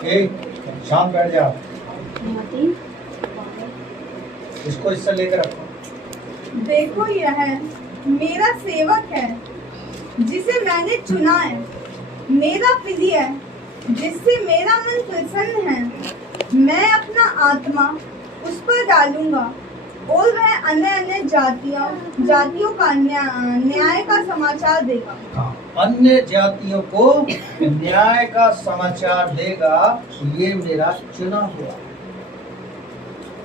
शांत बैठ जाओ। इसको इससे लेकर रखो। देखो यह मेरा सेवक है जिसे मैंने चुना है, मेरा प्रिय है जिससे मेरा मन प्रसन्न है। मैं अपना आत्मा उस पर डालूंगा और वह अन्य अन्य जातियों का न्याय का समाचार देगा। अन्य जातियों को न्याय का समाचार देगा। ये मेरा चुना हुआ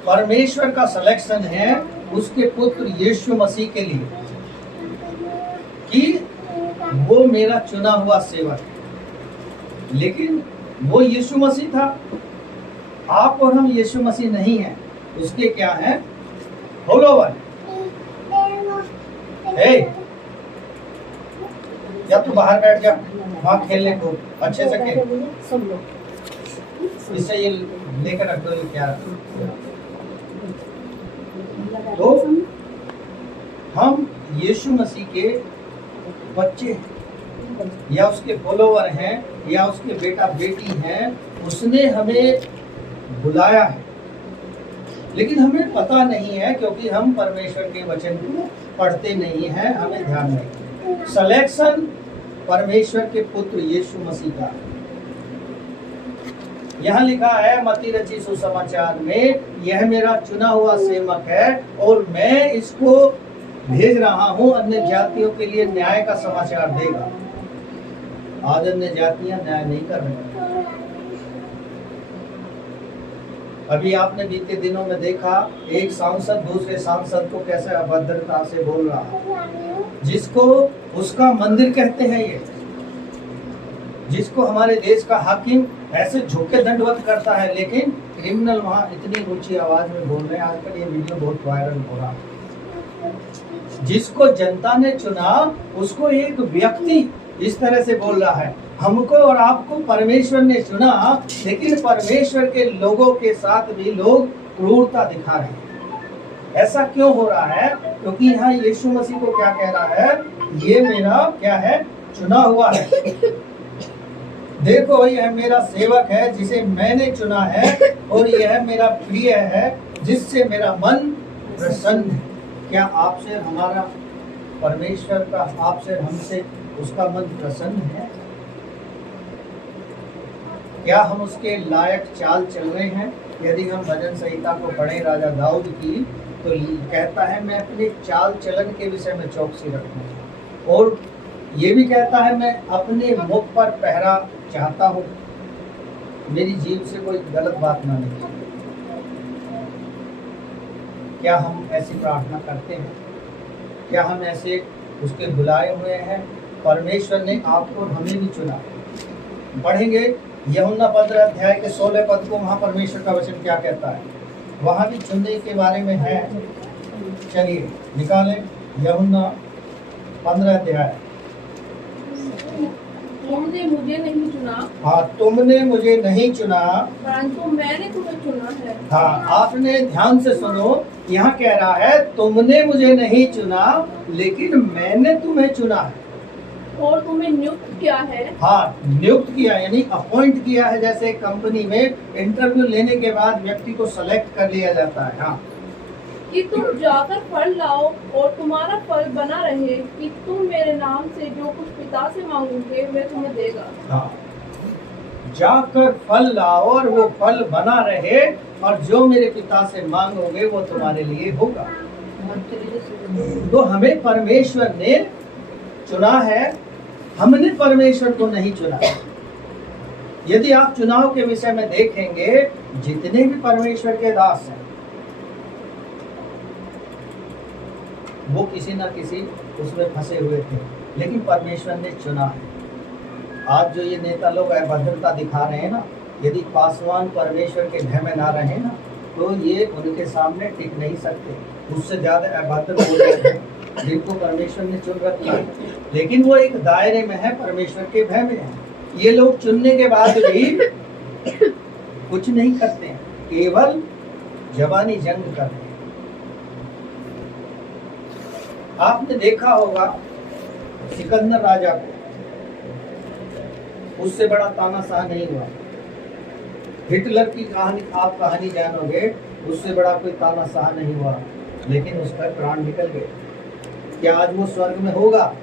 परमेश्वर का सिलेक्शन है उसके पुत्र यीशु मसीह के लिए कि वो मेरा चुना हुआ सेवक है। लेकिन वो यीशु मसीह था, आप और हम यीशु मसीह नहीं हैं, उसके क्या हैं? फॉलोवर। या तू बाहर बैठ जा, वहां खेलने को अच्छे से खेल। इससे ये लेकर रख दो। क्या तो हम यीशु मसीह के बच्चे हैं या उसके फॉलोवर हैं या उसके बेटा बेटी हैं, उसने हमें बुलाया है। लेकिन हमें पता नहीं है क्योंकि हम परमेश्वर के वचन को पढ़ते नहीं हैं, हमें ध्यान नहीं। सिलेक्शन परमेश्वर के पुत्र यीशु मसीह का। यहाँ लिखा है मत्ती रचित सुसमाचार में, यह मेरा चुना हुआ सेवक है और मैं इसको भेज रहा हूँ अन्य जातियों के लिए न्याय का समाचार देगा। आज अन्य जातियां न्याय नहीं कर रही। अभी आपने बीते दिनों में देखा एक सांसद दूसरे सांसद को कैसे अभद्रता से बोल रहा है, जिसको उसका मंदिर कहते हैं, ये जिसको हमारे देश का हाकिम ऐसे झुके दंडवत करता है, लेकिन क्रिमिनल वहां इतनी ऊंची आवाज में बोल रहे हैं। आजकल ये वीडियो बहुत वायरल हो रहा है। जिसको जनता ने चुना उसको एक व्यक्ति इस तरह से बोल रहा है। हमको और आपको परमेश्वर ने चुना, लेकिन परमेश्वर के लोगों के साथ भी लोग क्रूरता दिखा रहे हैं। ऐसा क्यों हो रहा है? क्योंकि यहाँ यीशु मसीह को क्या कह रहा है? ये मेरा क्या है? चुना हुआ है। देखो यह मेरा सेवक है जिसे मैंने चुना है और यह मेरा प्रिय है जिससे मेरा मन प्रसन्न है। क्या आपसे हमारा परमेश्वर का, आपसे हमसे उसका मन प्रसन्न है? क्या हम उसके लायक चाल चल रहे हैं? यदि हम भजन संहिता को पढ़ें राजा दाऊद की, तो कहता है मैं अपने चाल चलन के विषय में चौकसी रखूंगा, और ये भी कहता है मैं अपने मुख पर पहरा चाहता हूँ, मेरी जीभ से कोई गलत बात ना निकले। क्या हम ऐसी प्रार्थना करते हैं? क्या हम ऐसे उसके बुलाए हुए हैं? परमेश्वर ने आपको और हमें भी चुना। पढ़ेंगे यूहन्ना 15 अध्याय के 16 पद को, वहाँ परमेश्वर का वचन क्या कहता है, वहाँ भी चुनने के बारे में है। चलिए निकालें यूहन्ना 15 अध्याय। तुमने मुझे नहीं चुना। हाँ, तुमने मुझे नहीं चुना परंतु मैंने तुम्हें चुना है। हाँ, आपने ध्यान से सुनो, यहाँ कह रहा है तुमने मुझे नहीं चुना लेकिन मैंने तुम्हें चुना है और तुम्हें नियुक्त किया है। हाँ, नियुक्त किया यानी अपॉइंट किया है। जैसे कंपनी में इंटरव्यू लेने के बाद व्यक्ति को सेलेक्ट कर लिया जाता है। हाँ, कि तुम जाकर फल लाओ और तुम्हारा फल बना रहे, कि तुम मेरे नाम से जो कुछ पिता से मांगोगे वे तुम्हें देगा। हाँ, जाकर फल लाओ और वो फल बना रहे, और जो मेरे पिता से मांगोगे वो तुम्हारे लिए होगा। तो हमें परमेश्वर ने चुना है, हमने परमेश्वर को नहीं चुना। यदि आप चुनाव के विषय में देखेंगे, जितने भी परमेश्वर के दास हैं वो किसी न किसी उसमें फंसे हुए थे, लेकिन परमेश्वर ने चुना है। आज जो ये नेता लोग अभद्रता दिखा रहे हैं ना, यदि पासवान परमेश्वर के भय में ना रहे ना, तो ये उनके सामने टिक नहीं सकते। उससे ज्यादा अभद्र बोल रहे हैं जिनको परमेश्वर ने चुन रखा है, लेकिन वो एक दायरे में है, परमेश्वर के भय में है। ये लोग चुनने के बाद भी कुछ नहीं करते हैं, केवल जवानी जंग करते हैं। आपने देखा होगा सिकंदर राजा को, उससे बड़ा तानाशाह नहीं हुआ। हिटलर की कहानी आप कहानी जानोगे, उससे बड़ा कोई तानाशाह नहीं हुआ, लेकिन उसका प्राण निकल गए। क्या आज वो स्वर्ग में होगा?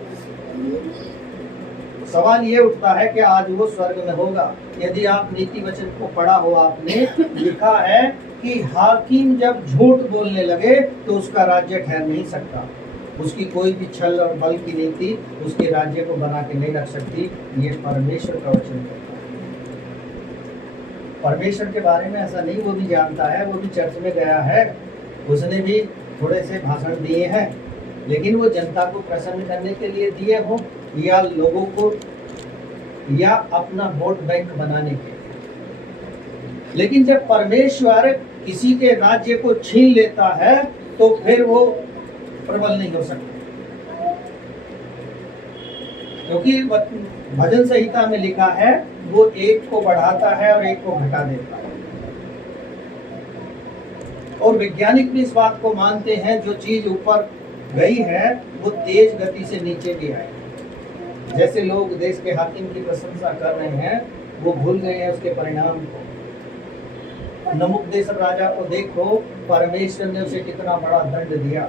सवाल ये उठता है कि आज वो स्वर्ग में होगा। यदि आप नीति वचन को पढ़ा हो आपने, लिखा है कि हाकिम जब झूठ बोलने लगे तो उसका राज्य ठहर नहीं सकता। उसकी कोई भी छल और बल की नीति उसके राज्य को बना के नहीं रख सकती। ये परमेश्वर का वचन है। परमेश्वर के बारे में ऐसा नहीं वो भी जानता है, वो भी चर्च में गया है, उसने भी थोड़े से भाषण दिए हैं, लेकिन वो जनता को प्रसन्न करने के लिए दिए हो या लोगों को या अपना वोट बैंक बनाने के लिए। लेकिन जब परमेश्वर किसी के राज्य को छीन लेता है तो फिर वो प्रबल नहीं हो सकता, क्योंकि भजन संहिता में लिखा है वो एक को बढ़ाता है और एक को घटा देता है। और वैज्ञानिक भी इस बात को मानते हैं, जो चीज ऊपर गई है वो तेज गति से नीचे भी आई। जैसे लोग देश के हाकिम की प्रशंसा कर रहे हैं, वो भूल गए हैं उसके परिणाम को। नबूकदनेस्सर राजा को देखो, परमेश्वर ने उसे कितना बड़ा दंड दिया,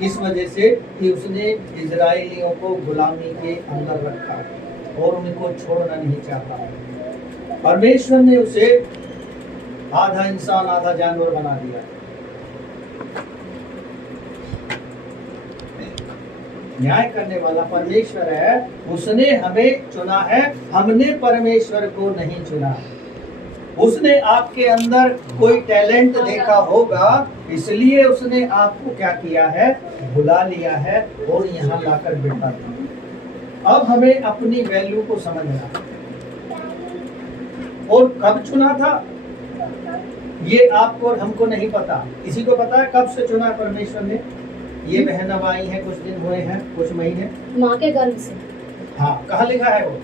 इस वजह से कि उसने इजराइलियों को गुलामी के अंदर रखा और उनको छोड़ना नहीं चाहता। परमेश्वर ने उसे आधा इंसान आधा जानवर बना दिया। न्याय करने वाला परमेश्वर है, उसने हमें चुना है, हमने परमेश्वर को नहीं चुना। उसने आपके अंदर कोई टैलेंट देखा होगा, इसलिए उसने आपको क्या किया है, बुला लिया है और यहाँ लाकर बिठा दिया। अब हमें अपनी वैल्यू को समझना। और कब चुना था ये आपको और हमको नहीं पता। किसी को पता है कब से चुना है परमेश्वर ने? ये बहन अब आई है, कुछ दिन हुए हैं, कुछ महीने, माँ के गर्भ से। हाँ, कहाँ लिखा है वो?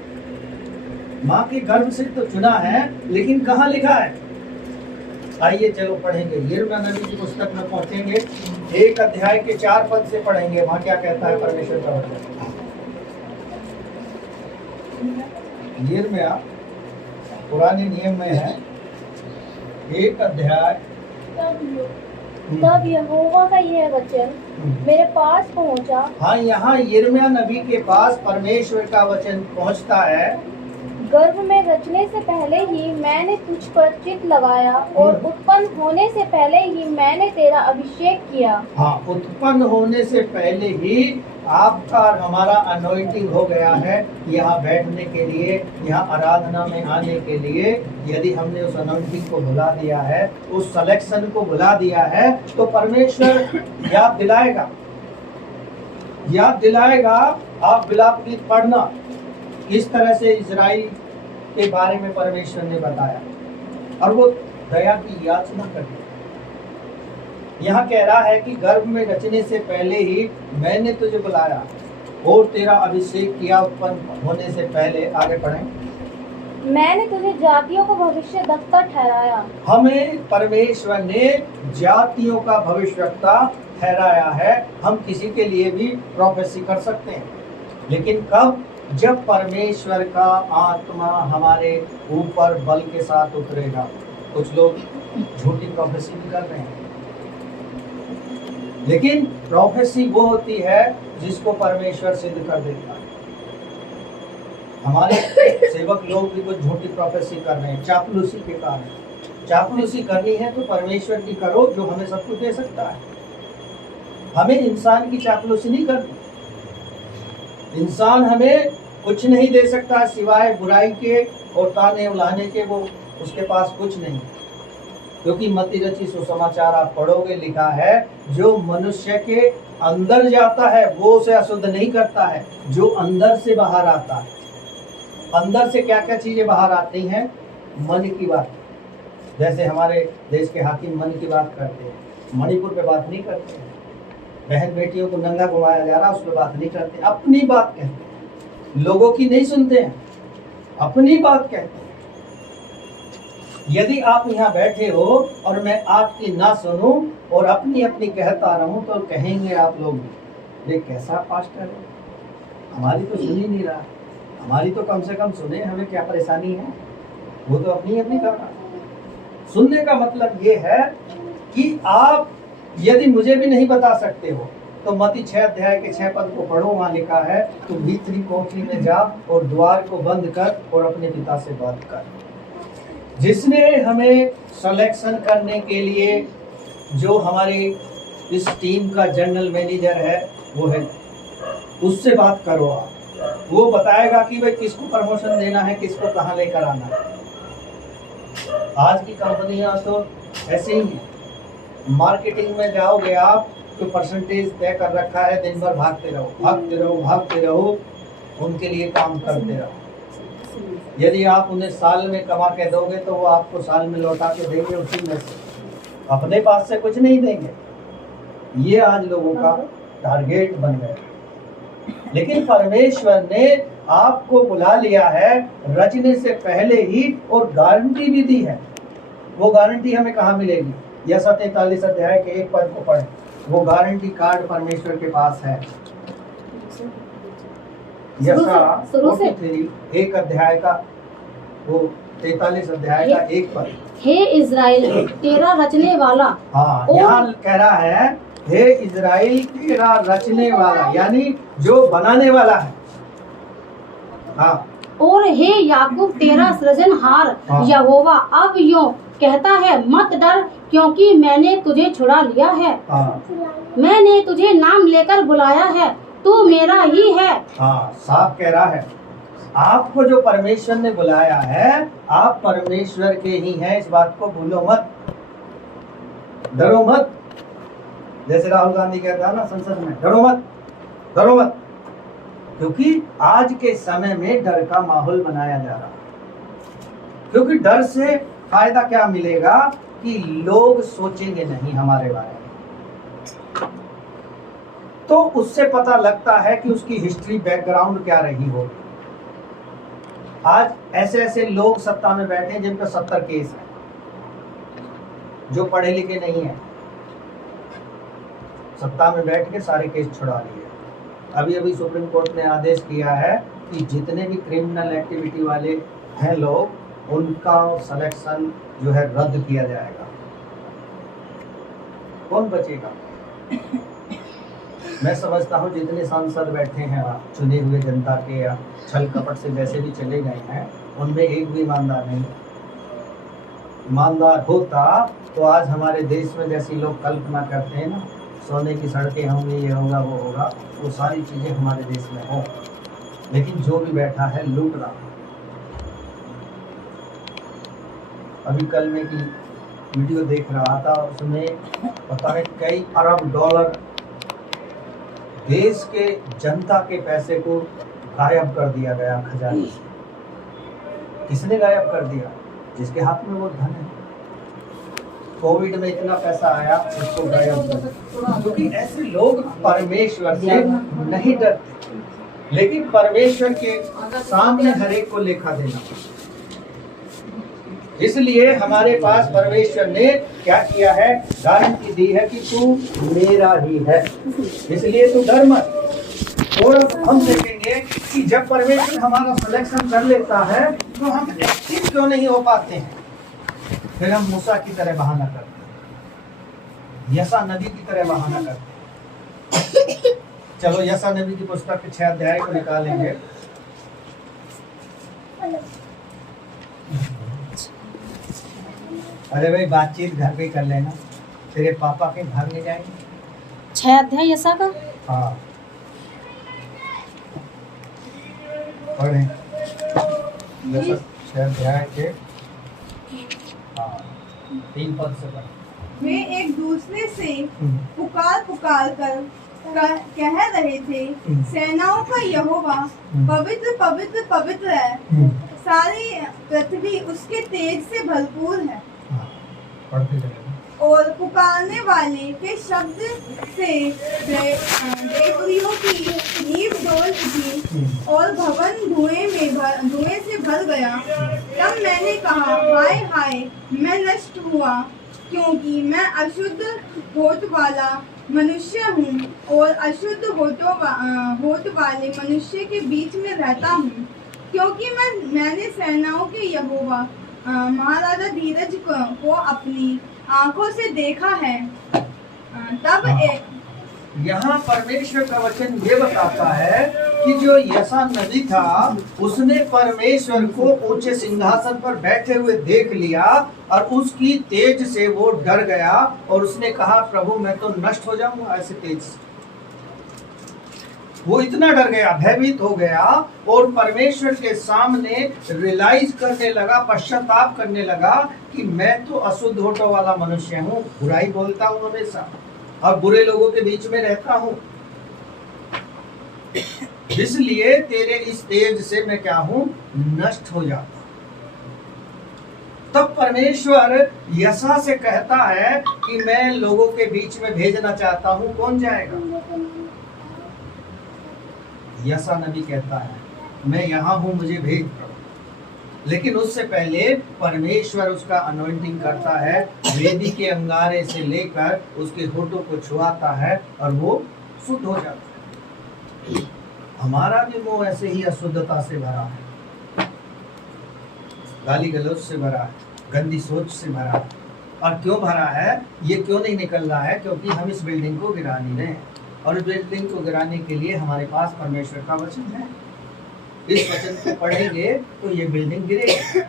माँ के गर्भ से तो चुना है, लेकिन कहाँ लिखा है? आइए चलो पढ़ेंगे। यिर्मयाह नबी की पुस्तक में पहुंचेंगे, 1 अध्याय के 4 पद से पढ़ेंगे। वहां क्या कहता है परमेश्वर का वचन? यिर्मयाह पुराने नियम में है, 1 अध्याय। तब यहोवा का यह वचन मेरे पास पहुंचा। हाँ, यहाँ यिर्मयाह नबी के पास परमेश्वर का वचन पहुंचता है। गर्भ में रचने से पहले ही मैंने तुझ पर चित्त लगाया और उत्पन्न होने से पहले ही मैंने तेरा अभिषेक किया। हाँ, उत्पन्न होने से पहले ही आपका और हमारा अनॉइंटिंग हो गया है यहाँ बैठने के लिए, यहाँ आराधना में आने के लिए। यदि हमने उस अनॉइंटिंग को भुला दिया है, उस सिलेक्शन को भुला दिया है, तो परमेश्वर याद दिलाएगा। आप विलाप गीत पढ़ना, इस तरह से इजराइल के बारे में परमेश्वर ने बताया और वो दया की याचना कर दी। यहाँ कह रहा है कि गर्भ में रचने से पहले ही मैंने तुझे बुलाया और तेरा अभिषेक किया उत्पन्न होने से पहले। आगे पढ़ें। मैंने तुझे जातियों को भविष्यद्वक्ता ठहराया। हमें परमेश्वर ने जातियों का भविष्यवक्ता ठहराया है। हम किसी के लिए भी प्रोफेसी कर सकते हैं, लेकिन कब? जब परमेश्वर का आत्मा हमारे ऊपर बल के साथ उतरेगा। कुछ लोग झूठी प्रोफेसी भी कर रहे हैं, लेकिन प्रोफेसी वो होती है जिसको परमेश्वर सिद्ध कर देता है। हमारे सेवक लोग भी कुछ झूठी प्रोफेसी कर रहे हैं चापलूसी के कारण। चापलूसी करनी है तो परमेश्वर की करो, जो हमें सब कुछ दे सकता है। हमें इंसान की चापलूसी नहीं करनी। इंसान हमें कुछ नहीं दे सकता सिवाय बुराई के और ताने उलाहने के। वो उसके पास कुछ नहीं, क्योंकि मत्ती रची सुसमाचार आप पढ़ोगे, लिखा है जो मनुष्य के अंदर जाता है वो उसे अशुद्ध नहीं करता है, जो अंदर से बाहर आता है। अंदर से क्या क्या चीजें बाहर आती हैं? मन की बात। जैसे हमारे देश के हाकिम मन की बात करते हैं, मणिपुर पे बात नहीं करते। बहन बेटियों को नंगा घुमाया जा रहा, उस पर बात नहीं करते, अपनी बात कहते हैं। लोगों की नहीं सुनते हैं, अपनी बात कहते हैं। यदि आप यहाँ बैठे हो और मैं आपकी ना सुनूं और अपनी अपनी कहता रहूं, तो कहेंगे आप लोग ये कैसा पास्टर है, हमारी तो सुन ही नहीं रहा। हमारी तो कम से कम सुने, हमें क्या परेशानी है। वो तो अपनी अपनी कर रहा। सुनने का मतलब ये है कि आप यदि मुझे भी नहीं बता सकते हो तो मत्ती 6 अध्याय के 6 पद को पढ़ो, वहां लिखा है तू भीतरी कोठरी में जा और द्वार को बंद कर और अपने पिता से बात कर। जिसने हमें सिलेक्शन करने के लिए, जो हमारी इस टीम का जनरल मैनेजर है वो है, उससे बात करो आप। वो बताएगा कि भाई किसको प्रमोशन देना है, किसको कहाँ लेकर आना है। आज की कंपनियां तो ऐसे ही हैं। मार्केटिंग में जाओगे आप तो परसेंटेज तय कर रखा है, दिन भर भागते रहो भागते रहो भागते रहो, उनके लिए काम करते रहो। यदि आप उन्हें साल में कमा के दोगे तो वो आपको साल में लौटा के देंगे उसी में से, अपने पास से कुछ नहीं देंगे। ये आज लोगों का टारगेट बन गया। लेकिन परमेश्वर ने आपको बुला लिया है रचने से पहले ही, और गारंटी भी दी है। वो गारंटी हमें कहाँ मिलेगी? यसा 43 अध्याय के 1 पद को पढ़ें। वो गारंटी कार्ड परमेश्वर के पास है। यसा 1 अध्याय का, वो 43 अध्याय का 1 पद। हे इज़राइल तेरा रचने वाला। हाँ, यहाँ कह रहा है हे इज़राइल तेरा रचने वाला, यानी जो बनाने वाला है। हाँ, और हे याकूब तेरा सृजनहार हाँ। यहोवा अब यूं कहता है मत डर, क्योंकि मैंने तुझे छुड़ा लिया है। हाँ, मैंने तुझे नाम लेकर बुलाया है, तू मेरा ही है। हाँ, साफ कह रहा है। आपको जो परमेश्वर ने बुलाया है, आप परमेश्वर के ही हैं, इस बात को भूलो मत, डरो मत। जैसे राहुल गांधी कहता है ना संसद में, डरो मत डरो मत, क्योंकि आज के समय में डर का माहौल बनाया जा रहा है। क्योंकि डर से फायदा क्या मिलेगा कि लोग सोचेंगे नहीं हमारे बारे में, तो उससे पता लगता है कि उसकी हिस्ट्री बैकग्राउंड क्या रही होगी। आज ऐसे ऐसे लोग सत्ता में बैठे हैं जिन पर 70 केस हैं, जो पढ़े लिखे नहीं हैं, सत्ता में बैठ के सारे केस छुड़ा लिए। अभी अभी सुप्रीम कोर्ट ने आदेश किया है कि जितने भी क्रिमिनल एक्टिविटी वाले हैं लोग, उनका सिलेक्शन जो है रद्द किया जाएगा। कौन बचेगा? मैं समझता हूँ जितने सांसद बैठे हैं चुने हुए जनता के, या छल कपट से वैसे भी चले गए हैं, उनमें एक भी ईमानदार नहीं। ईमानदार होता तो आज हमारे देश में जैसी लोग कल्पना करते हैं ना, सोने की सड़कें होंगी, ये होगा वो होगा, वो सारी चीज़ें हमारे देश में हो। लेकिन जो भी बैठा है लूट रहा है। अभी कल मैं की वीडियो देख रहा था, उसमें पता है कई अरब डॉलर देश के जनता के पैसे को गायब कर दिया गया खजाने से। किसने गायब कर दिया? जिसके हाथ में वो धन है। कोविड में इतना पैसा आया, उसको गायब कर दिया। क्योंकि ऐसे लोग परमेश्वर से नहीं डरते, लेकिन परमेश्वर के सामने हर एक को लेखा देना। इसलिए हमारे पास परमेश्वर ने क्या किया है? गारंटी दी है कि तू मेरा ही है, इसलिए तू डर मत। और हम देखेंगे कि जब परमेश्वर हमारा सिलेक्शन कर लेता है तो हम एक्टिव क्यों नहीं हो पाते हैं। फिर हम मूसा की तरह बहाना करते हैं, यसा नबी की तरह बहाना करते हैं। चलो यसा नबी की पुस्तक के 6 अध्याय को निकालेंगे। अरे भाई बातचीत घर पे कर लेना, तेरे पापा के घर में जाएंगे। 6 अध्याय यसा का। हाँ, पढ़े 6 अध्याय के 3 पद से पढ़े। वे एक दूसरे से पुकार पुकार कर कह रहे थे, सेनाओं का यहोवा पवित्र पवित्र पवित्र है, सारी पृथ्वी उसके तेज से भरपूर है। और पुकारने वाले के शब्द से बेकुरियों की नींव डोल उठी और भवन धुएं से भर गया। तब मैंने कहा, हाय हाय, मैं नष्ट हुआ, क्योंकि मैं अशुद्ध होठ वाला मनुष्य हूँ और अशुद्ध होठ वाले मनुष्य के बीच में रहता हूँ, क्योंकि मैंने सेनाओं के यहोवा महाराजा धीरज को अपनी आंखों से देखा है। तब यहाँ परमेश्वर का वचन ये बताता है कि जो यशा नबी था उसने परमेश्वर को ऊंचे सिंहासन पर बैठे हुए देख लिया और उसकी तेज से वो डर गया और उसने कहा प्रभु मैं तो नष्ट हो जाऊंगा ऐसे तेज से। वो इतना डर गया, भयभीत हो गया और परमेश्वर के सामने रियलाइज करने लगा, पश्चाताप करने लगा कि मैं तो अशुद्ध होठों वाला मनुष्य हूँ, बुराई बोलता हूँ हमेशा और बुरे लोगों के बीच में रहता हूँ, इसलिए तेरे इस तेज से मैं क्या हूँ, नष्ट हो जाता। तब परमेश्वर यशा से कहता है कि मैं लोगों के बीच में भेजना चाहता हूँ, कौन जाएगा? यशा नबी कहता है मैं यहाँ हूँ, मुझे भेज प्रभु। लेकिन उससे पहले परमेश्वर उसका अनॉइंटिंग करता है, वेदी के अंगारे से लेकर उसके होठों को छुआता है और वो शुद्ध हो जाता है। हमारा भी मुंह ऐसे ही अशुद्धता से भरा है, गाली गलौज से भरा है, गंदी सोच से भरा है। और क्यों भरा है, ये क्यों नहीं निकल रहा है? क्योंकि हम इस बिल्डिंग को गिरा नहीं रहे हैं और इस बिल्डिंग को गिराने के लिए हमारे पास परमेश्वर का वचन है। इस वचन को पढ़ेंगे तो ये बिल्डिंग गिरेगी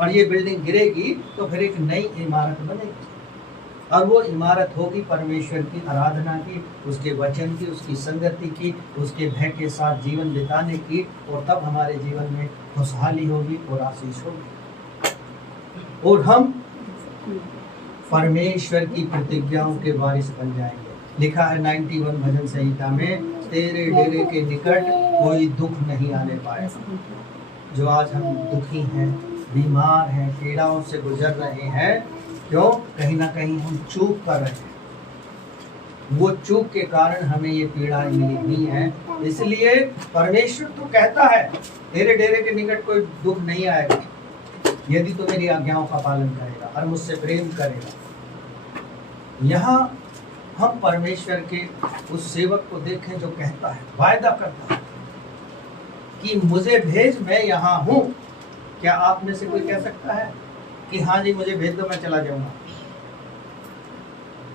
और ये बिल्डिंग गिरेगी तो फिर एक नई इमारत बनेगी और वो इमारत होगी परमेश्वर की आराधना की, उसके वचन की, उसकी संगति की, उसके भय के साथ जीवन बिताने की, और तब हमारे जीवन में खुशहाली होगी और आशीष होगी और हम परमेश्वर की प्रतिज्ञाओं के वारिस बन जाएंगे। लिखा है 91 भजन संहिता में, तेरे डेरे के निकट कोई दुख नहीं आने पाएगा। जो आज हम दुखी हैं, बीमार हैं, पीड़ाओं से गुजर रहे हैं, क्यों? कहीं ना कहीं हम चूक कर रहे हैं, वो चूक के कारण हमें ये पीड़ाएं मिली हुई हैं। इसलिए परमेश्वर तो कहता है तेरे डेरे के निकट कोई दुख नहीं आएगा यदि तो मेरी आज्ञाओं का पालन करेगा और मुझसे प्रेम करेगा। यहाँ हम परमेश्वर के उस सेवक को देखें जो कहता है, वायदा करता है कि मुझे भेज, मैं यहाँ हूँ। क्या आप में से कोई कह सकता है कि हाँ जी मुझे भेज दो मैं चला जाऊंगा?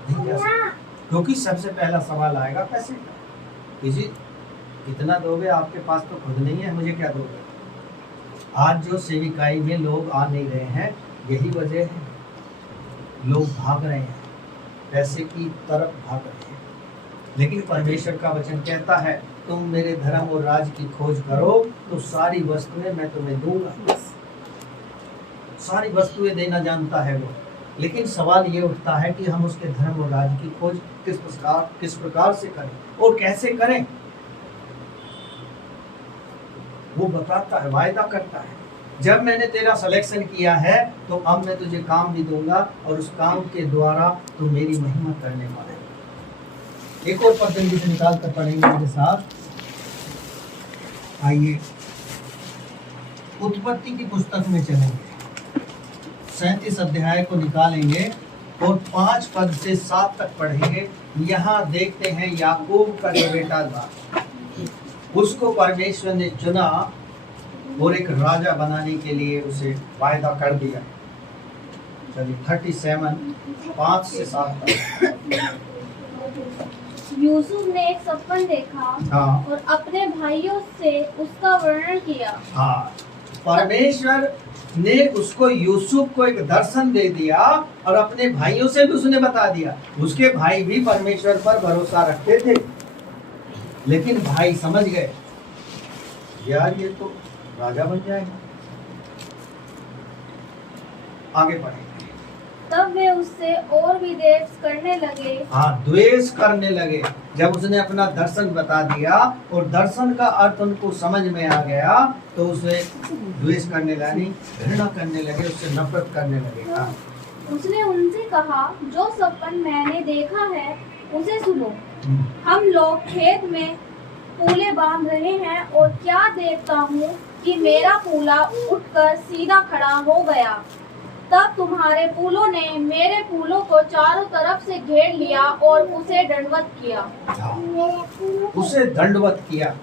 नहीं कह सकता, क्योंकि सबसे पहला सवाल आएगा पैसे का। किसी कितना दोगे? आपके पास तो खुद नहीं है, मुझे क्या दोगे? आज जो सेविकाई में लोग आ नहीं रहे हैं, यही वजह है। लोग भाग रहे हैं, पैसे की तरफ भाग रहे हैं। लेकिन परमेश्वर का वचन कहता है तुम मेरे धर्म और राज की खोज करो तो सारी वस्तुएं मैं तुम्हें दूंगा। सारी वस्तुएं देना जानता है वो, लेकिन सवाल ये उठता है कि हम उसके धर्म और राज की खोज किस प्रकार से करें और कैसे करें। वो बताता है, वायदा करता है, जब मैंने तेरा सिलेक्शन किया है तो अब मैं तुझे काम भी दूंगा और उस काम के द्वारा तू मेरी महिमा करने वाला है। एक और पद से निकाल कर पढ़ेंगे मेरे साथ। आइए उत्पत्ति की पुस्तक में चलेंगे, 37 अध्याय को निकालेंगे और 5 पद से 7 तक पढ़ेंगे। यहाँ देखते हैं याकूब का जो बेटा था उसको परमेश्वर ने चुना और एक राजा बनाने के लिए उसे वायदा कर दिया। चलिए 37 5 से 7 तक। यूसुफ ने एक सपन देखा हाँ। और अपने भाइयों से उसका वर्णन किया। हाँ, परमेश्वर ने उसको यूसुफ को एक दर्शन दे दिया और अपने भाइयों से भी उसने बता दिया। उसके भाई भी परमेश्वर पर भरोसा रखते थे, लेकिन भाई समझ गए यार ये तो राजा बन जाएगा। आगे बढ़ेंगे। तब वे उससे और भी द्वेष करने लगे। हाँ, द्वेष करने लगे। जब उसने अपना दर्शन बता दिया और दर्शन का अर्थ उनको समझ में आ गया तो उसे द्वेष करने लगे, घृणा करने लगे, उससे नफरत करने लगे। हाँ। उसने उनसे कहा, जो सपन मैंने देखा है उसे सुनो। हम लोग खेत में पूले बांध रहे हैं और क्या देखता हूँ कि मेरा पूला उठकर सीधा खड़ा हो गया। तब तुम्हारे पूलों ने मेरे पूलों को चारों तरफ से घेर लिया और उसे दंडवत किया। उसे दंडवत किया।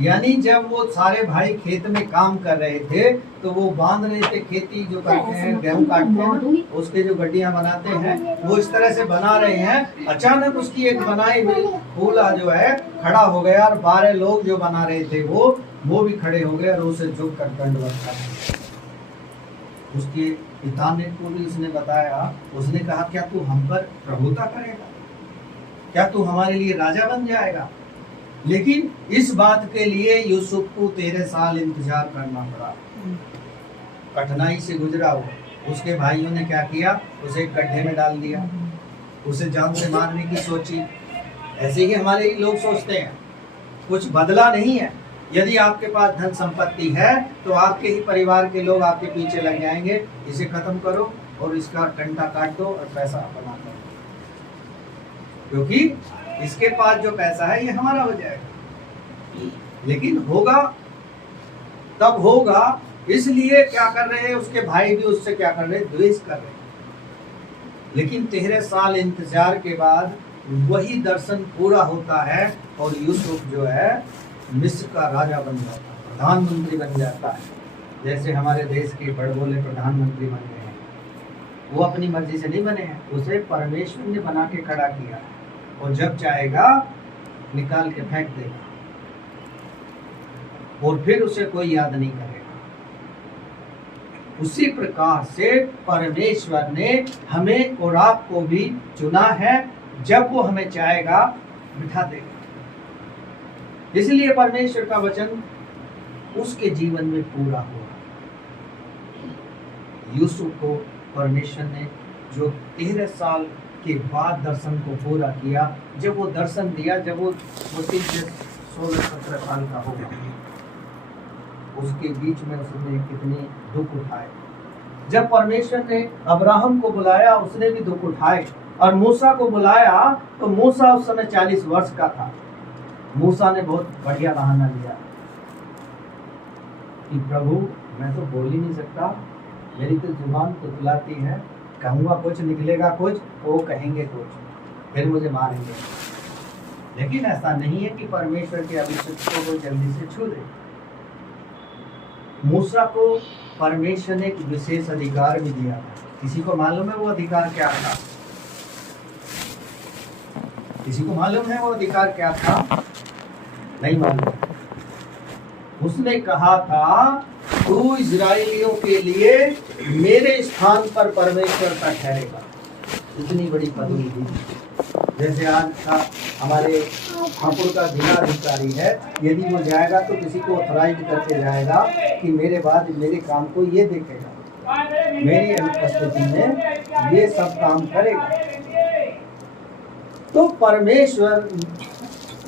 यानी जब वो सारे भाई खेत में काम कर रहे थे तो वो बांध रहे थे, खेती जो करते हैं गेहूं काटते हैं उसके जो गड्डियां बनाते हैं वो इस तरह से बना रहे हैं। अचानक उसकी एक बनाई हुई फूला जो है खड़ा हो गया और 12 लोग जो बना रहे थे वो भी खड़े हो गए और उसे झुक कर दंडवत कर। उसके पिता ने को भी उसने बताया, उसने कहा क्या तू हम पर प्रभुता करेगा, क्या तू हमारे लिए राजा बन जाएगा। लेकिन इस बात के लिए यूसुफ को 13 साल इंतजार करना पड़ा, कठिनाई से गुजरा वो। उसके भाइयों ने क्या किया, उसे एक गड्ढे में डाल दिया, उसे जान से मारने की सोची। ऐसे ही हमारे लोग सोचते हैं, कुछ बदला नहीं है। यदि आपके पास धन संपत्ति है तो आपके ही परिवार के लोग आपके पीछे लग जाएंगे, इसे खत्म करो और इसका डंडा काट दो और पैसा अपना करो, क्योंकि इसके पास जो पैसा है ये हमारा हो जाएगा। लेकिन होगा तब होगा, इसलिए क्या कर रहे हैं उसके भाई भी उससे क्या कर रहे हैं, द्वेष कर रहे हैं। लेकिन 13 साल इंतजार के बाद वही दर्शन पूरा होता है और यूसुफ जो है मिस्र का राजा बन जाता है, प्रधानमंत्री बन जाता है। जैसे हमारे देश के बड़बोले प्रधानमंत्री बन गए हैं, वो अपनी मर्जी से नहीं बने हैं, उसे परमेश्वर ने बना के खड़ा किया और जब चाहेगा निकाल के फेंक देगा और फिर उसे कोई याद नहीं करेगा। उसी प्रकार से परमेश्वर ने हमें और आपको भी चुना है, जब वो हमें चाहेगा बिठा देगा। इसलिए परमेश्वर का वचन उसके जीवन में पूरा हुआ। यूसुफ को परमेश्वर ने जो 13 साल के बाद दर्शन को पूरा किया, जब वो दर्शन दिया, जब वो 16-17 साल का हो गया, उसके बीच में उसने कितने दुख उठाए। जब परमेश्वर ने अब्राहम को बुलाया उसने भी दुख उठाए, और मूसा को बुलाया तो मूसा उस समय 40 वर्ष का था। मूसा ने बहुत बढ़िया बहाना लिया कि प्रभु मैं तो बोल ही नहीं सकता, मेरी तो जुबान तुतलाती है, कहूँगा कुछ निकलेगा कुछ, वो कहेंगे कुछ, फिर मुझे मारेंगे। लेकिन ऐसा नहीं है कि परमेश्वर के अभिषिक्त को जल्दी से छू दे। मूसा को परमेश्वर ने एक विशेष अधिकार भी दिया। किसी को मालूम है वो अधिकार क्या था? किसी को मालूम है वो अधिकार क्या था? नहीं मालूम। उसने कहा था तू इजराइलियों के लिए मेरे स्थान पर परमेश्वर का ठहरेगा। इतनी बड़ी पदवी दी। जैसे आज का हमारे ठाकुर का जिलाधिकारी है, यदि वो जाएगा तो किसी को ऑथराइज करके जाएगा कि मेरे बाद मेरे काम को ये देखेगा, मेरी अनुपस्थिति में ये सब काम करेगा। तो परमेश्वर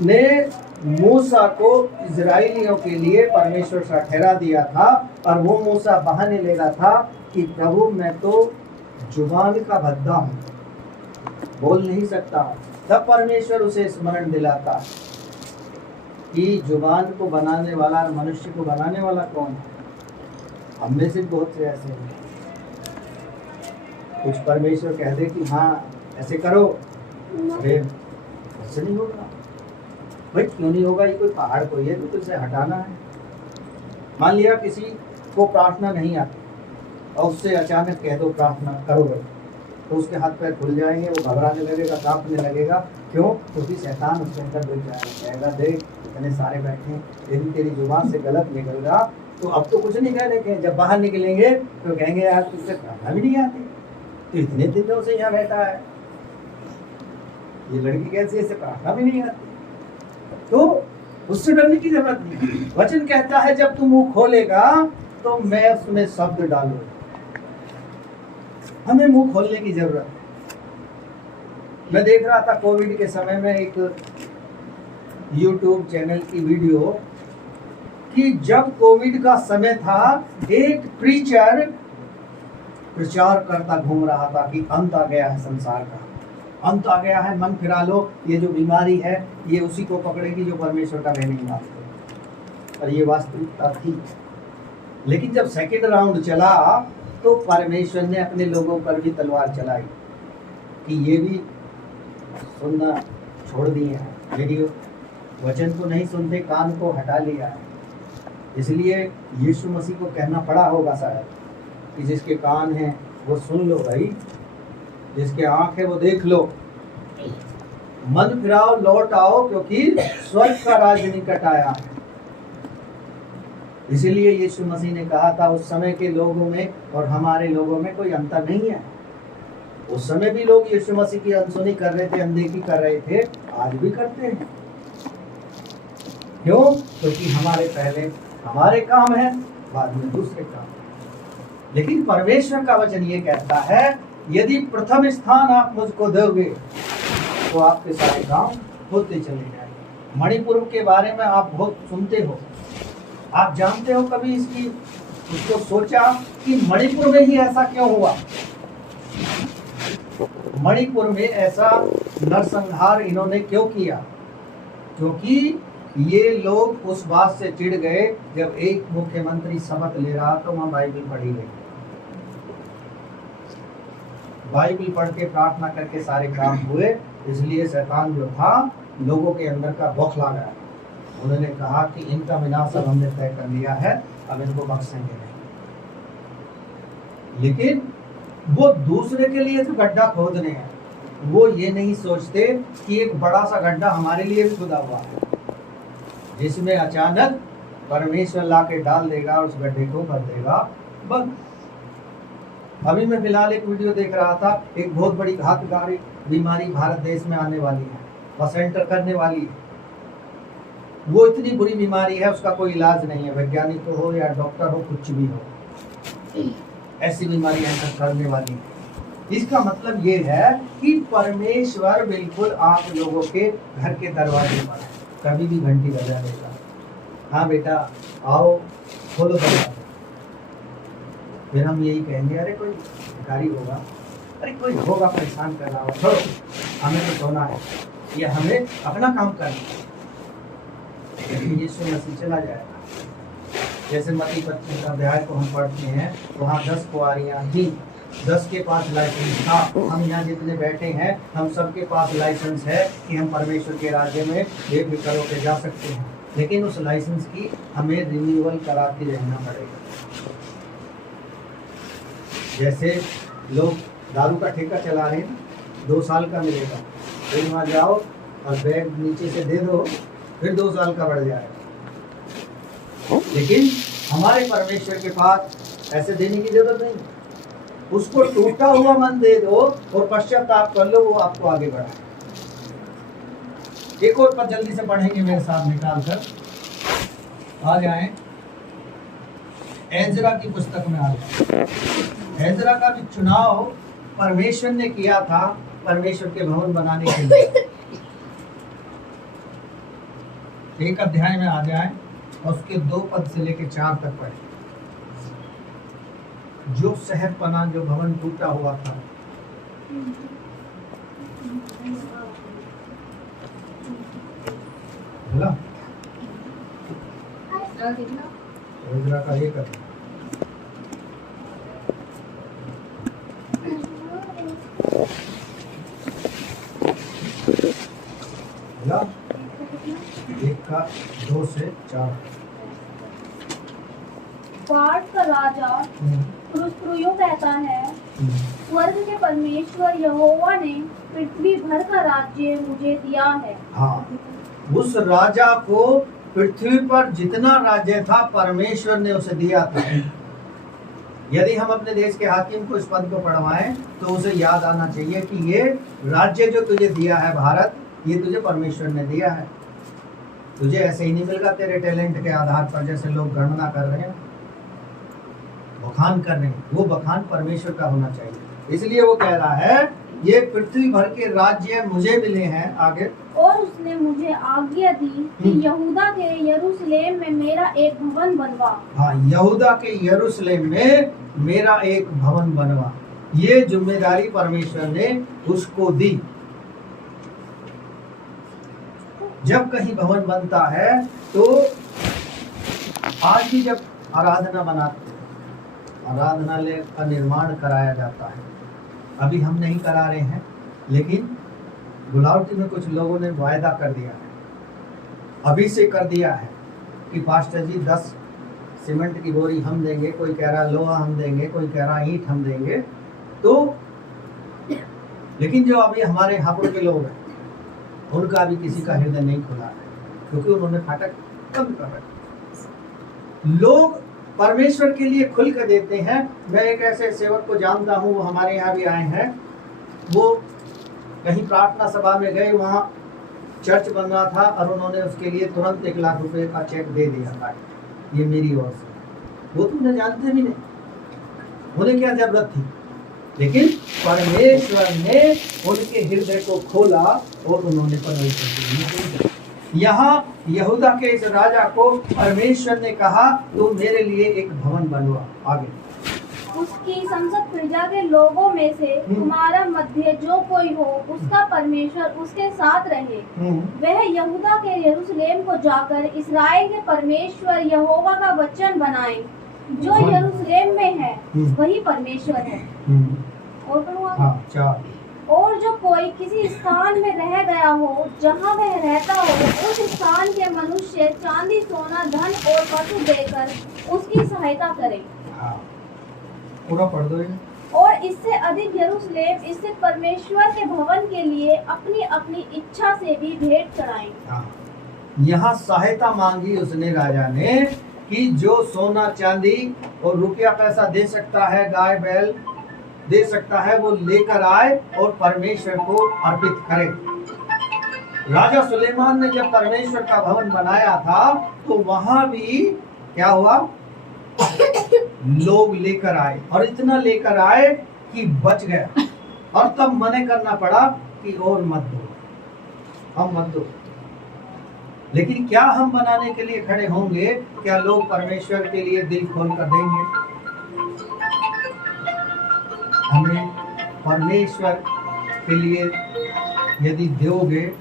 ने मूसा को इजराइलियों के लिए परमेश्वर का ठहरा दिया था, और वो मूसा बहाने ले रहा था कि प्रभु मैं तो जुबान का भद्दा हूँ, बोल नहीं सकता हूँ। तब परमेश्वर उसे स्मरण दिलाता कि जुबान को बनाने वाला और मनुष्य को बनाने वाला कौन है? हम में से बहुत से ऐसे हैं, कुछ परमेश्वर कह दे कि हाँ ऐसे करो, अरे ऐसे नहीं होगा। भाई क्यों नहीं होगा? ये कोई पहाड़ कोई है तो इसे हटाना है। मान लिया किसी को प्रार्थना नहीं आती और उससे अचानक कह दो प्रार्थना करो, तो उसके हाथ पैर खुल जाएंगे, वो घबराने लगेगा, कांपने लगेगा। क्यों? क्योंकि शैतान उसके अंदर बैठ जाएगा, देख इतने सारे बैठे हैं, यदि तेरी जुबान से गलत निकल रहा तो अब तो कुछ नहीं कहने के, जब बाहर निकलेंगे तो कहेंगे यार तुझसे प्रार्थना भी नहीं आती, तो इतने दिनों से यहाँ बैठा है, ये लड़की कैसी, इसे प्रार्थना भी नहीं आती। तो उससे डरने की जरूरत नहीं। वचन कहता है जब तू मुंह खोलेगा तो मैं उसमें शब्द डालूंगा। हमें मुंह खोलने की जरूरत है। मैं देख रहा था कोविड के समय में एक YouTube चैनल की वीडियो कि जब कोविड का समय था, एक प्रीचर प्रचार करता घूम रहा था कि अंत आ गया है, संसार का अंत आ गया है, मन फिरा लो, ये जो बीमारी है ये उसी को पकड़ेगी जो परमेश्वर का नहीं मानते। और ये वास्तविकता थी। लेकिन जब सेकेंड राउंड चला तो परमेश्वर ने अपने लोगों पर भी तलवार चलाई कि ये भी सुनना छोड़ दिए हैं वीडियो, वचन को नहीं सुनते, कान को हटा लिया है। इसलिए यीशु मसीह को कहना पड़ा होगा शायद कि जिसके कान हैं वो सुन लो भाई, जिसके आँख है वो देख लो, मन फिराओ, लौट आओ, क्योंकि स्वर्ग का राज निकट आया है। इसीलिए यीशु मसीह ने कहा था उस समय के लोगों में और हमारे लोगों में कोई अंतर नहीं है। उस समय भी लोग यीशु मसीह की अनसुनी कर रहे थे, अनदेखी कर रहे थे, आज भी करते हैं। क्यों? क्योंकि हमारे पहले हमारे काम है, बाद में दूसरे काम। लेकिन परमेश्वर का वचन ये कहता है, यदि प्रथम स्थान आप मुझको दोगे तो आपके सारे काम होते चले जाएंगे। मणिपुर के बारे में आप बहुत सुनते हो, आप जानते हो कभी उसको सोचा कि मणिपुर में ही ऐसा क्यों हुआ? मणिपुर में ऐसा नरसंहार इन्होंने क्यों किया? क्योंकि ये लोग उस बात से चिढ़ गए जब एक मुख्यमंत्री शपथ ले रहा तो वहां बाइबल पढ़ी गई। बाइबल पढ़ के प्रार्थना करके सारे काम हुए, इसलिए शैतान जो था लोगों के अंदर का बौखला गया। उन्होंने कहा कि इनका विनाश अब हमने तय कर लिया है, अब इनको बख्शेंगे नहीं। लेकिन वो दूसरे के लिए तो गड्ढा खोदने हैं, वो ये नहीं सोचते कि एक बड़ा सा गड्ढा हमारे लिए भी खुदा हुआ है, जिसमें अचानक परमेश्वर ला के डाल देगा और उस गड्ढे को भर देगा। बस अभी मैं फिलहाल एक वीडियो देख रहा था, एक बहुत बड़ी घातकारी बीमारी भारत देश में आने वाली है, बस एंटर करने वाली है। वो इतनी बुरी बीमारी है, उसका कोई इलाज नहीं है, वैज्ञानिक तो हो या डॉक्टर हो, कुछ भी हो, ऐसी बीमारी एंटर करने वाली है। इसका मतलब ये है कि परमेश्वर बिल्कुल आप लोगों के घर के दरवाजे पर है, कभी भी घंटी बजा देगा। हाँ बेटा आओ, खोलो दरवाजा। फिर हम यही कहेंगे, अरे कोई भिखारी होगा, अरे कोई होगा परेशान कर रहा होगा, छोड़ो हमें तो सोना है, या हमें अपना काम करना है। लेकिन यीशु मसीह चला जाएगा। जैसे मत्ती 25 अध्याय को हम पढ़ते हैं, वहाँ 10 कुआरियाँ थी, 10 के पास लाइसेंस था। हम यहाँ जितने बैठे हैं, हम सबके पास लाइसेंस है कि हम परमेश्वर के राज्य में बेफिक्र होकर जा सकते हैं। लेकिन उस लाइसेंस की हमें रिन्यूअल कराते रहना पड़ेगा। जैसे लोग दारू का ठेका चला रहे हैं, 2 साल का मिलेगा, फिर वहाँ जाओ और बैग नीचे से दे दो, फिर 2 साल का बढ़ जाएगा। लेकिन हमारे परमेश्वर के पास ऐसे देने की जरूरत नहीं, उसको टूटा हुआ मन दे दो और पश्चाताप कर लो, वो आपको आगे बढ़ाए। एक और पद जल्दी से पढ़ेंगे मेरे साथ निकाल कर, आ जाए एजरा की पुस्तक में आ जाए। एजरा का भी चुनाव परमेश्वर ने किया था परमेश्वर के भवन बनाने के लिए। एक अध्याय में आ जाए और उसके 2 पद से लेकर 4 तक पढ़े। जो शहर पना, जो भवन टूटा हुआ था, बोला एजरा का ये कर बोला 1 का 2 से 4। पाठ का राजा यूं कहता है, स्वर्ग के परमेश्वर यहोवा ने पृथ्वी भर का राज्य मुझे दिया है। हाँ, उस राजा को पृथ्वी पर जितना राज्य था परमेश्वर ने उसे दिया था। यदि हम अपने देश के हाकिम को इस पद को पढ़वाएं तो उसे याद आना चाहिए कि ये राज्य जो तुझे दिया है भारत, ये तुझे परमेश्वर ने दिया है। तुझे ऐसे ही नहीं मिलेगा तेरे टैलेंट के आधार पर, जैसे लोग गणना कर रहे हैं, बखान कर रहे हैं, वो बखान परमेश्वर का होना चाहिए। इसलिए वो कह रहा है ये पृथ्वी भर के राज्य मुझे मिले हैं। आगे, और उसने मुझे आज्ञा दी कि यहूदा के यरूशलेम में मेरा एक भवन बनवा। हाँ, यहूदा के यरूशलेम में मेरा एक भवन बनवा। ये जिम्मेदारी परमेश्वर ने उसको दी। जब कहीं भवन बनता है तो आज भी जब आराधना बनाते, आराधनालय का निर्माण कराया जाता है। अभी हम नहीं करा रहे हैं, लेकिन गुलावटी में कुछ लोगों ने वायदा कर दिया है अभी से कर दिया है कि पास्टर जी 10 सीमेंट की बोरी हम देंगे, कोई कह रहा लोहा हम देंगे, कोई कह रहा ईंट हम देंगे। तो लेकिन जो अभी हमारे हापुड़ के लोग हैं उनका अभी किसी का हृदय नहीं खुला है, क्योंकि उन्होंने फाटक बंद कर रखा। लोग परमेश्वर के लिए खुल कर देते हैं। मैं एक ऐसे सेवक को जानता हूँ, वो हमारे यहाँ भी आए हैं। वो कहीं प्रार्थना सभा में गए, वहाँ चर्च बन रहा था और उन्होंने उसके लिए तुरंत 1 लाख रुपए का चेक दे दिया था, ये मेरी ओर से। वो तुमने जानते भी नहीं, उन्हें क्या जरूरत थी, लेकिन परमेश्वर ने उनके हृदय को खोला और उन्होंने परमेश्वर को। यहाँ यहूदा के इस राजा को परमेश्वर ने कहा तो मेरे लिए एक भवन बनवा। आगे उसकी संसद प्रजा के लोगों में से तुम्हारा मध्य जो कोई हो, उसका परमेश्वर उसके साथ रहे। वह यहूदा के यरूशलेम को जाकर इस्राएल के परमेश्वर यहोवा का वचन बनाए। जो यरूशलेम में है वही परमेश्वर है। और हाँ, 4 और जो कोई किसी स्थान में रह गया हो, जहाँ वह रहता हो, उस स्थान के मनुष्य चांदी, सोना, धन और पशु देकर उसकी सहायता करे। हाँ, पूरा पढ़ दो। और इससे अधिक यरूशलेम स्थित परमेश्वर के भवन के लिए अपनी अपनी इच्छा से भी भेंट चढ़ाएं। हाँ, यहाँ सहायता मांगी उसने राजा ने कि जो सोना चांदी और रुपया पैसा दे सकता है, गाय बैल दे सकता है, वो लेकर आए और परमेश्वर को अर्पित करे। राजा सुलेमान ने जब परमेश्वर का भवन बनाया था तो वहां भी क्या हुआ, लोग लेकर आए और इतना लेकर आए कि बच गया। और तब मना करना पड़ा कि और मत दो, हम मत दो। लेकिन क्या हम बनाने के लिए खड़े होंगे? क्या लोग परमेश्वर के लिए दिल खोल कर देंगे? हमें परमेश्वर के लिए यदि दोगे,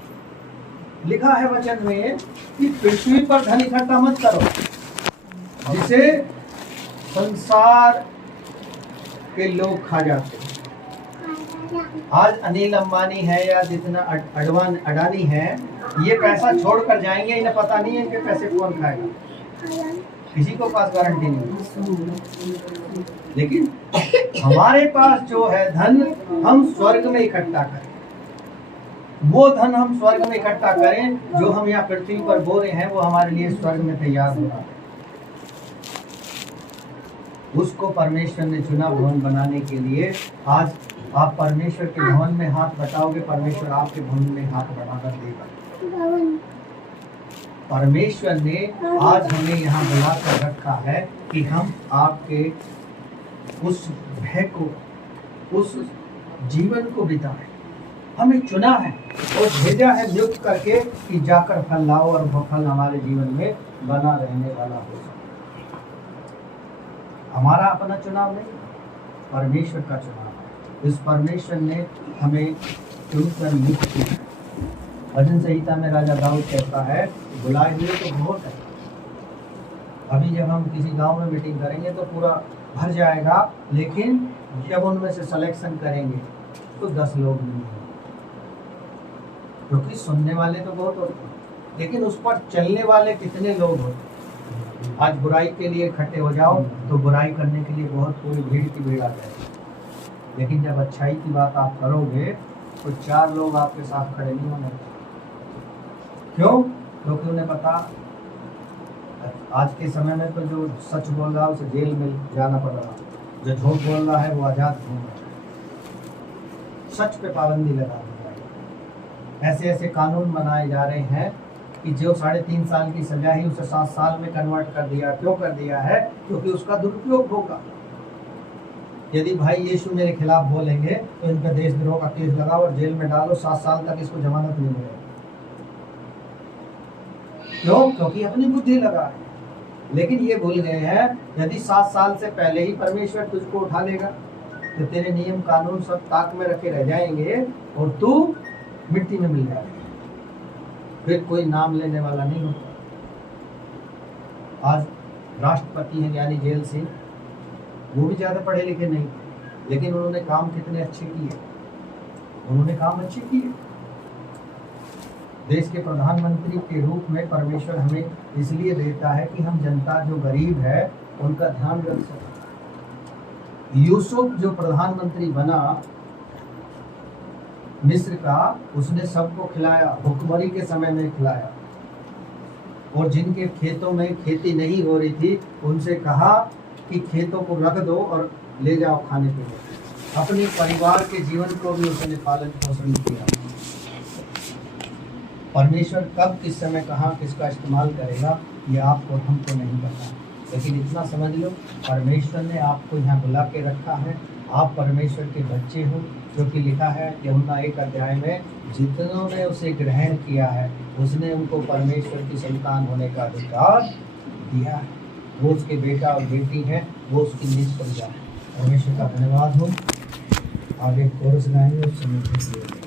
लिखा है वचन में कि पृथ्वी पर धन इकट्ठा मत करो जिसे संसार के लोग खा जाते हैं। आज अनिल अंबानी है या जितना अडानी है, ये पैसा छोड़ कर जाएंगे, इन्हें पता नहीं है इनके पैसे कौन खाएगा, किसी को पास गारंटी नहीं। लेकिन हमारे पास जो है धन, हम स्वर्ग में इकट्ठा करें। वो धन हम स्वर्ग में इकट्ठा करें, जो हम यहाँ पृथ्वी पर बो रहे हैं वो हमारे लिए स्वर्ग में तैयार हो रहा है। उसको परमेश्वर ने चुना भवन बनाने के लिए। आज आप परमेश्वर के भवन में हाथ बटाओगे, परमेश्वर आपके भवन में हाथ बढ़ाकर देगा। परमेश्वर ने आज हमें यहाँ बुलाकर रखा है कि हम आपके उस भय को, उस जीवन को बिताएं। हमें चुना है और भेजा है नियुक्त करके कि जाकर फल लाओ और वो फल हमारे जीवन में बना रहने वाला हो। हमारा अपना चुनाव नहीं, परमेश्वर का चुनाव है। इस परमेश्वर ने हमें चुनकर नियुक्त किया। भजन संहिता में राजा दाऊद कहता है, बुलाए हुए तो बहुत है। अभी जब हम किसी गांव में मीटिंग करेंगे तो पूरा भर जाएगा, लेकिन जब उनमें से सिलेक्शन करेंगे तो 10 लोग नहीं होंगे, क्योंकि सुनने वाले तो बहुत होते हैं, लेकिन उस पर चलने वाले कितने लोग होते हैं। आज बुराई के लिए इकट्ठे हो जाओ तो बुराई करने के लिए बहुत पूरी भीड़ की भीड़ आ जाएगी, लेकिन जब अच्छाई की बात आप करोगे तो 4 लोग आपके साथ खड़े नहीं होंगे। क्यों? क्योंकि उन्हें पता आज के समय में तो जो सच बोल रहा है उसे जेल में जाना पड़ रहा, जो झूठ बोल रहा है वो आजाद घूम रहा है। सच पे पाबंदी लगा दी जा रही है। ऐसे ऐसे कानून बनाए जा रहे हैं कि जो 3.5 साल की सजा ही उसे 7 साल में कन्वर्ट कर दिया। क्यों कर दिया है? क्योंकि उसका दुरुपयोग होगा। यदि भाई यीशु मेरे खिलाफ बोलेंगे तो इन पर देशद्रोह का केस लगाओ और जेल में डालो, 7 साल तक इसको जमानत नहीं मिलेगी। क्यों? क्योंकि अपनी बुद्धि लगा है। लेकिन ये भूल गए हैं, यदि 7 साल से पहले ही परमेश्वर तुझको उठा लेगा तो तेरे नियम कानून सब ताक में रखे रह जाएंगे और तू मिट्टी में मिल जाएगा, फिर कोई नाम लेने वाला नहीं होता। आज राष्ट्रपति हैं ज्ञानी जेल सिंह, वो भी ज्यादा पढ़े लिखे नहीं, लेकिन उन्होंने काम कितने अच्छे किए। उन्होंने काम अच्छे किए। देश के प्रधानमंत्री के रूप में परमेश्वर हमें इसलिए देता है कि हम जनता जो गरीब है उनका ध्यान रख सकें। यूसुफ जो प्रधानमंत्री बना मिस्र का, उसने सबको खिलाया, भुखमरी के समय में खिलाया, और जिनके खेतों में खेती नहीं हो रही थी उनसे कहा कि खेतों को रख दो और ले जाओ खाने के लिए। अपने परिवार के जीवन को भी उसने पालन पोषण किया। परमेश्वर कब किस समय कहाँ किसका इस्तेमाल करेगा ये आपको हमको नहीं पता, लेकिन इतना समझ लो परमेश्वर ने आपको यहाँ बुला के रखा है। आप परमेश्वर के बच्चे हो, क्योंकि लिखा है यूहन्ना 1 अध्याय में, जितनों ने उसे ग्रहण किया है उसने उनको परमेश्वर की संतान होने का अधिकार दिया है। वो उसके बेटा और बेटी हैं, वो उसकी निज प्रजा है। परमेश्वर का धन्यवाद हो। आगे कोरस गाएंगे उस समय के लिए।